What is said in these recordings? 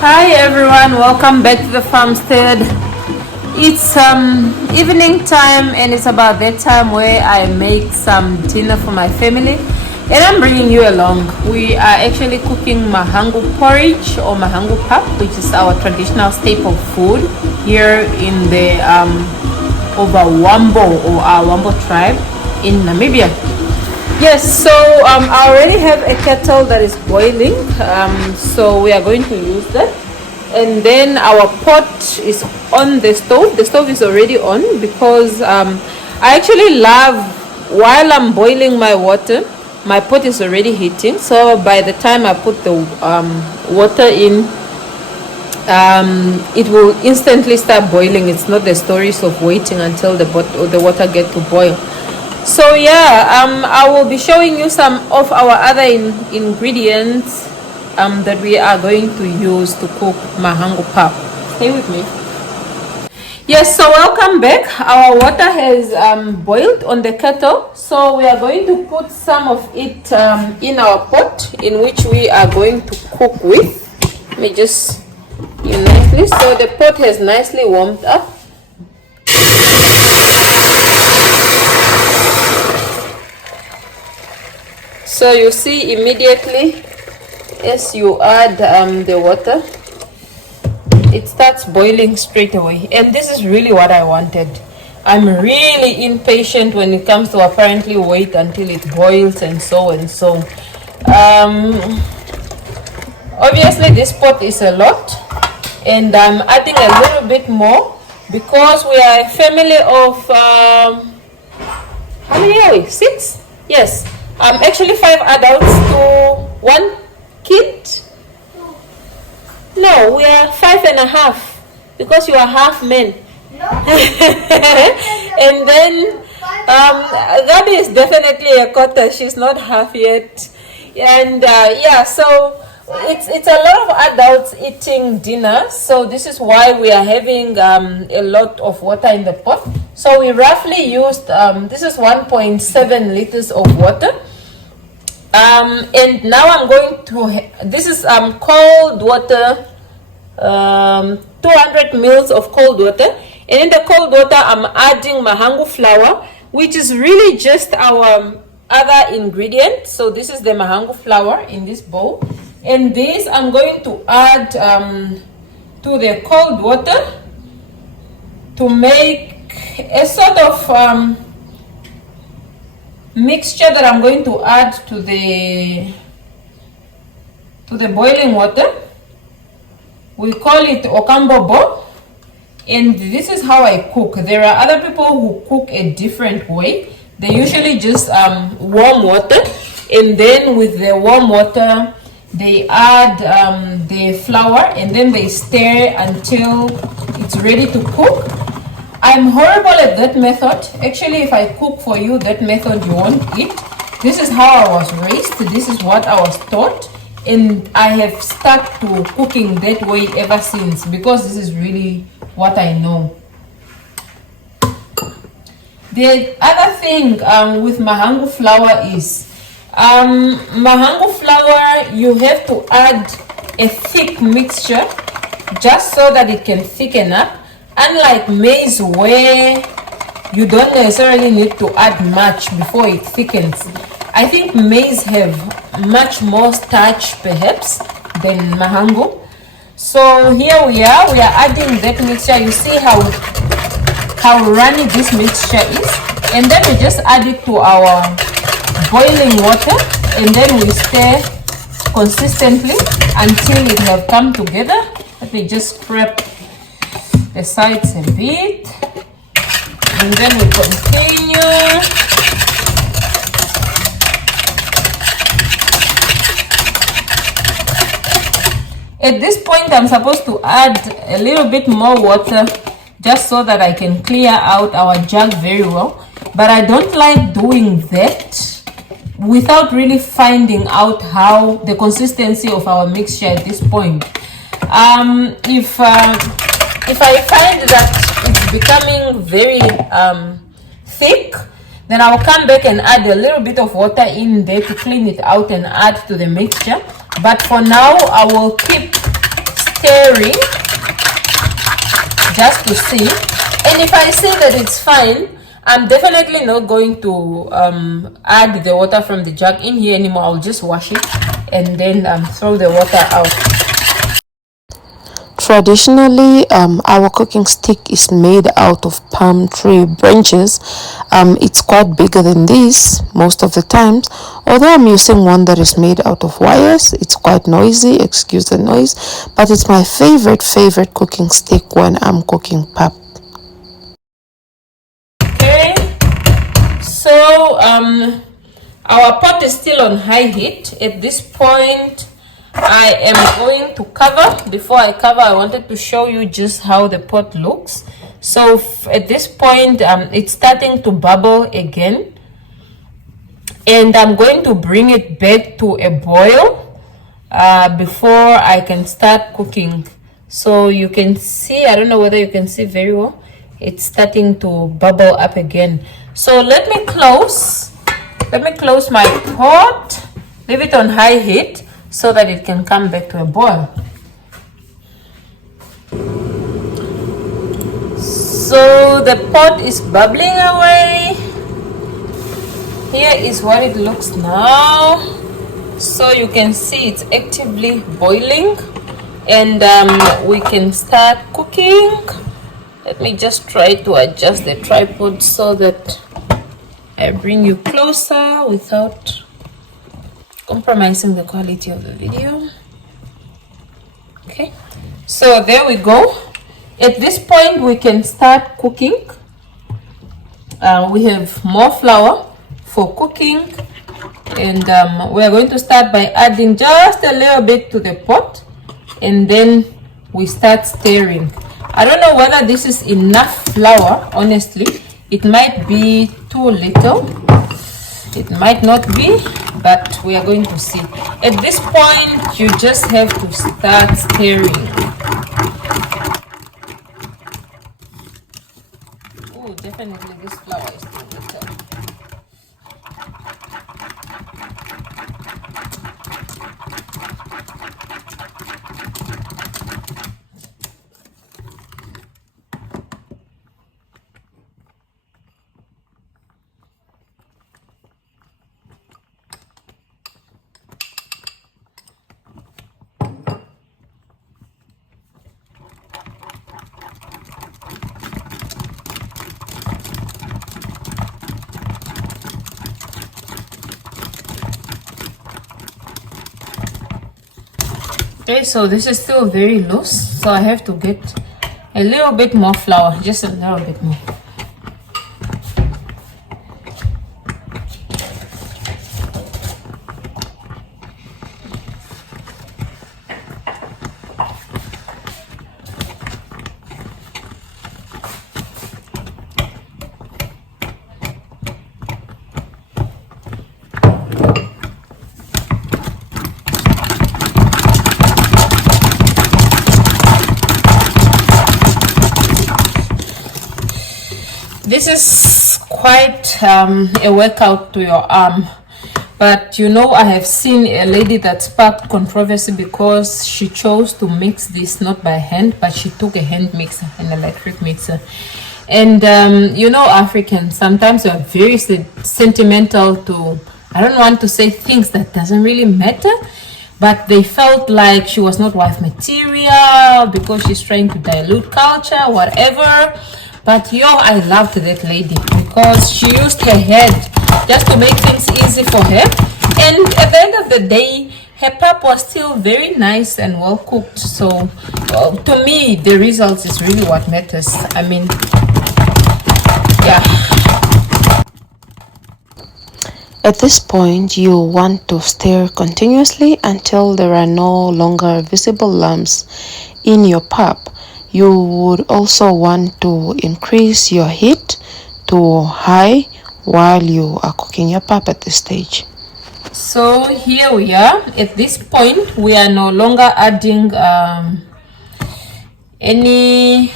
Hi everyone, welcome back to the farmstead. It's evening time and it's about that time where I make some dinner for my family and I'm bringing you along. We are actually cooking Mahangu porridge or Mahangu pap, which is our traditional staple food here in the Aawambo or Aawambo tribe in Namibia. Yes, so I already have a kettle that is boiling, so we are going to use that. And then our pot is on the stove. The stove is already on because I actually love, while I'm boiling my water, my pot is already heating. So by the time I put the water in, it will instantly start boiling. It's not the stories of waiting until the water get to boil. So yeah, I will be showing you some of our other ingredients that we are going to use to cook Mahangu pap. Stay with me. Yes, so welcome back. Our water has boiled on the kettle, so we are going to put some of it in our pot in which we are going to cook with. Let me just nicely. So the pot has nicely warmed up. So you see immediately as you add the water, it starts boiling straight away. And this is really what I wanted. I'm really impatient when it comes to apparently wait until it boils and so and so. Obviously this pot is a lot and I'm adding a little bit more because we are a family of how many are we? 6? Yes. Actually 5 adults to 1 kid. No, we are 5.5 because you are half men. No. And then Gabi is definitely a quarter. She's not half yet. And yeah, so it's a lot of adults eating dinner. So this is why we are having a lot of water in the pot. So we roughly used this is 1.7 liters of water. And now I'm going to, this is cold water, 200 mils of cold water. And in the cold water, I'm adding Mahangu flour, which is really just our other ingredient. So this is the Mahangu flour in this bowl. And this I'm going to add to the cold water to make a sort of mixture that I'm going to add to the boiling water. We call it okambobo, and this is how I cook. There are other people who cook a different way. They usually just warm water, and then with the warm water they add the flour and then they stir until it's ready to cook. I'm horrible at that method. Actually, if I cook for you that method, you won't eat. This is how I was raised. This is what I was taught. And I have stuck to cooking that way ever since because this is really what I know. The other thing with Mahangu flour is Mahangu flour, you have to add a thick mixture just so that it can thicken up. Unlike maize where you don't necessarily need to add much before it thickens. I think maize have much more starch perhaps than Mahangu. So here we are adding that mixture. You see how runny this mixture is, and then we just add it to our boiling water and then we stir consistently until it have come together. Let me just prep the sides a bit and then we continue. At this point I'm supposed to add a little bit more water just so that I can clear out our jug very well, but I don't like doing that without really finding out how the consistency of our mixture at this point. If I find that it's becoming very thick, then I'll come back and add a little bit of water in there to clean it out and add to the mixture. But for now, I will keep stirring just to see. And if I see that it's fine, I'm definitely not going to add the water from the jug in here anymore. I'll just wash it and then throw the water out. Traditionally, our cooking stick is made out of palm tree branches. It's quite bigger than this most of the times, although I'm using one that is made out of wires. It's quite noisy, excuse the noise, but it's my favorite cooking stick when I'm cooking pap. Okay, so our pot is still on high heat. At this point, I am going to cover. Before I cover, I wanted to show you just how the pot looks. So at this point, it's starting to bubble again, and I'm going to bring it back to a boil before I can start cooking. So you can see, I don't know whether you can see very well, it's starting to bubble up again. So let me close my pot, leave it on high heat so that it can come back to a boil. So the pot is bubbling away. Here is what it looks now. So you can see it's actively boiling, and we can start cooking. Let me just try to adjust the tripod so that I bring you closer without compromising the quality of the video. Okay, so there we go. At this point, we can start cooking. We have more flour for cooking, and we are going to start by adding just a little bit to the pot, and then we start stirring. I don't know whether this is enough flour, honestly. It might be too little, it might not be, but we are going to see. At this point, you just have to start stirring. Oh, definitely this flour is too little. Okay, so this is still very loose, so I have to get a little bit more flour, just a little bit more. This is quite a workout to your arm, but you know, I have seen a lady that sparked controversy because she chose to mix this not by hand, but she took a hand mixer, an electric mixer. And you know, Africans sometimes are very sentimental to, I don't want to say things that doesn't really matter, but they felt like she was not wife material because she's trying to dilute culture, whatever. But yo, I loved that lady because she used her head just to make things easy for her. And at the end of the day, her pap was still very nice and well cooked. So to me, the results is really what matters. I mean, yeah. At this point, you want to stir continuously until there are no longer visible lumps in your pap. You would also want to increase your heat to high while you are cooking your pap at this stage. So here we are. At this point, we are no longer adding any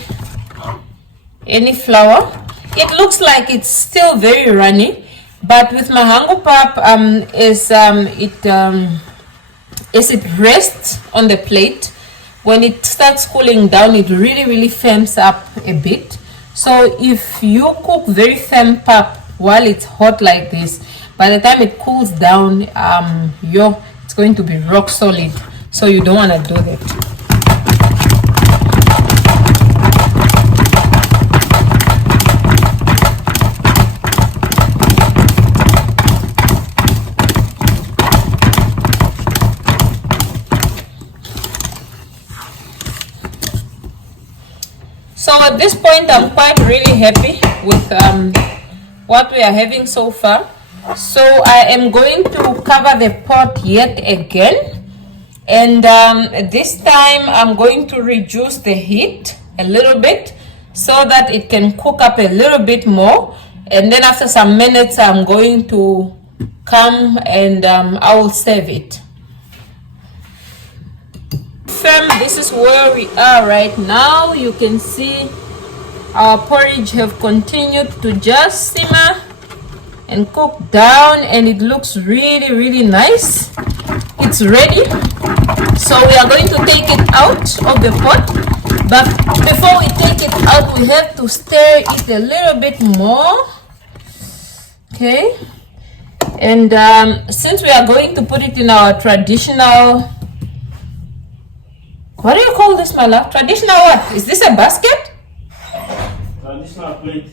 flour. It looks like it's still very runny, but with Mahangu pap, as it rests on the plate, when it starts cooling down, it really firms up a bit. So if you cook very firm pap while it's hot like this, by the time it cools down, it's going to be rock solid. So you don't want to do that. So at this point, I'm quite really happy with what we are having so far. So I am going to cover the pot yet again, and this time I'm going to reduce the heat a little bit so that it can cook up a little bit more, and then after some minutes I'm going to come and I will serve it. This is where we are right now. You can see our porridge have continued to just simmer and cook down, and it looks really nice. It's ready, so we are going to take it out of the pot. But before we take it out, we have to stir it a little bit more. Okay, and since we are going to put it in our traditional, what do you call this, my love? Traditional what? Is this a basket? Traditional plate.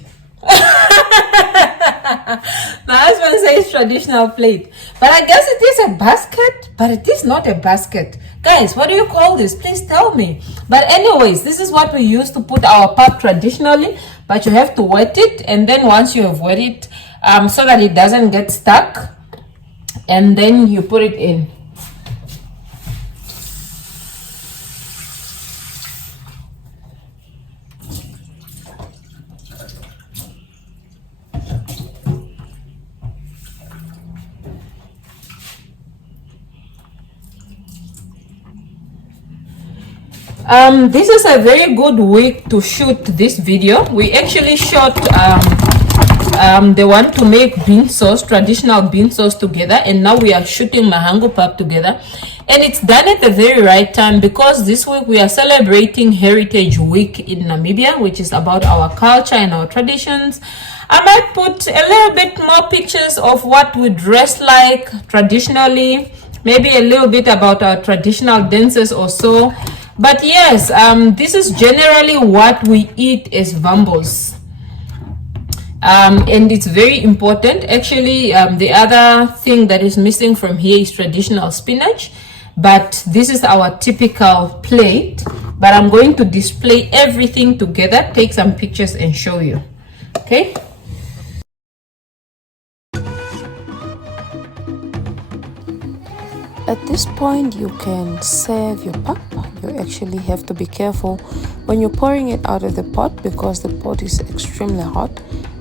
My husband says traditional plate, but I guess it is a basket, but it is not a basket. Guys, what do you call this? Please tell me. But anyways, this is what we use to put our pap traditionally, but you have to wet it, and then once you have wet it, so that it doesn't get stuck, and then you put it in. This is a very good week to shoot this video. We actually shot the one to make bean sauce, traditional bean sauce together, and now we are shooting Mahangu pap together, and it's done at the very right time because this week we are celebrating Heritage Week in Namibia, which is about our culture and our traditions. I might put a little bit more pictures of what we dress like traditionally, maybe a little bit about our traditional dances or so. But yes, this is generally what we eat as Vambos. And it's very important. Actually, the other thing that is missing from here is traditional spinach. But this is our typical plate. But I'm going to display everything together, take some pictures and show you. Okay? At this point, you can serve your pap. You actually have to be careful when you're pouring it out of the pot because the pot is extremely hot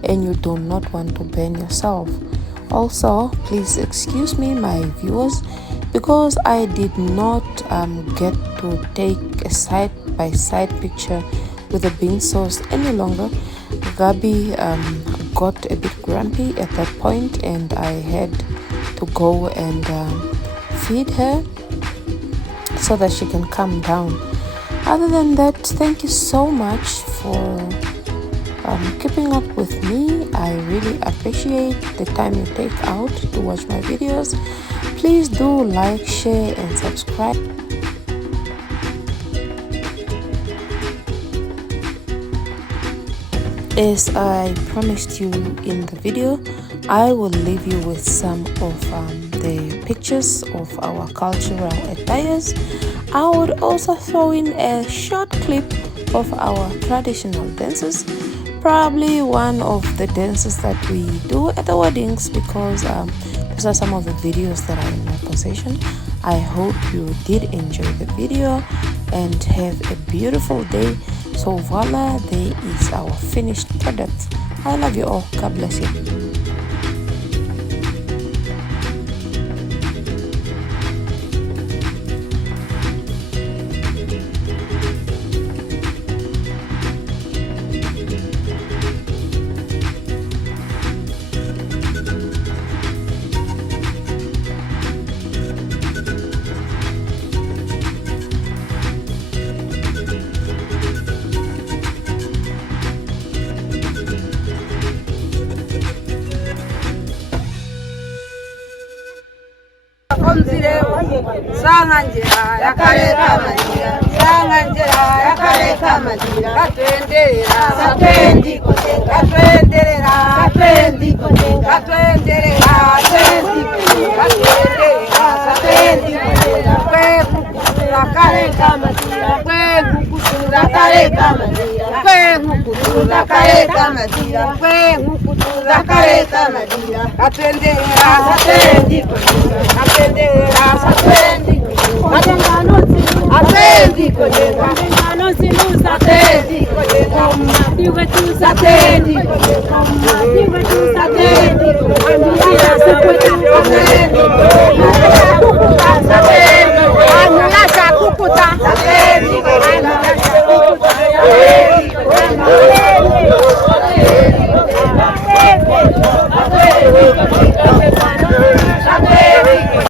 and you do not want to burn yourself. Also, please excuse me, my viewers, because I did not get to take a side-by-side picture with the bean sauce any longer. Gabi got a bit grumpy at that point and I had to go and feed her so that she can calm down. Other than that, thank you so much for keeping up with me. I really appreciate the time you take out to watch my videos. Please do like, share and subscribe. As I promised you in the video, I will leave you with some of the pictures of our cultural attires. I would also throw in a short clip of our traditional dances, probably one of the dances that we do at the weddings, because these are some of the videos that are in my possession. I hope you did enjoy the video and have a beautiful day. So voila, there is our finished product. I love you all. God bless you. yakareka amarira sanganjera yakareka amarira katwenderera katwendi kotenga katwenderera katwendi kotenga katwenderera katwendi kotenga katwenderera katwendi kotenga kwekukutura kareka amarira kwekukutura kareka amarira kwekukutura kareka amarira kwekukutura kareka amarira katwenderera katwendi kotenga katwenderera katwendi Atendi kojenga, atendi kojenga, atendi kojenga, atendi kojenga, atendi kojenga,